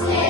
Yeah.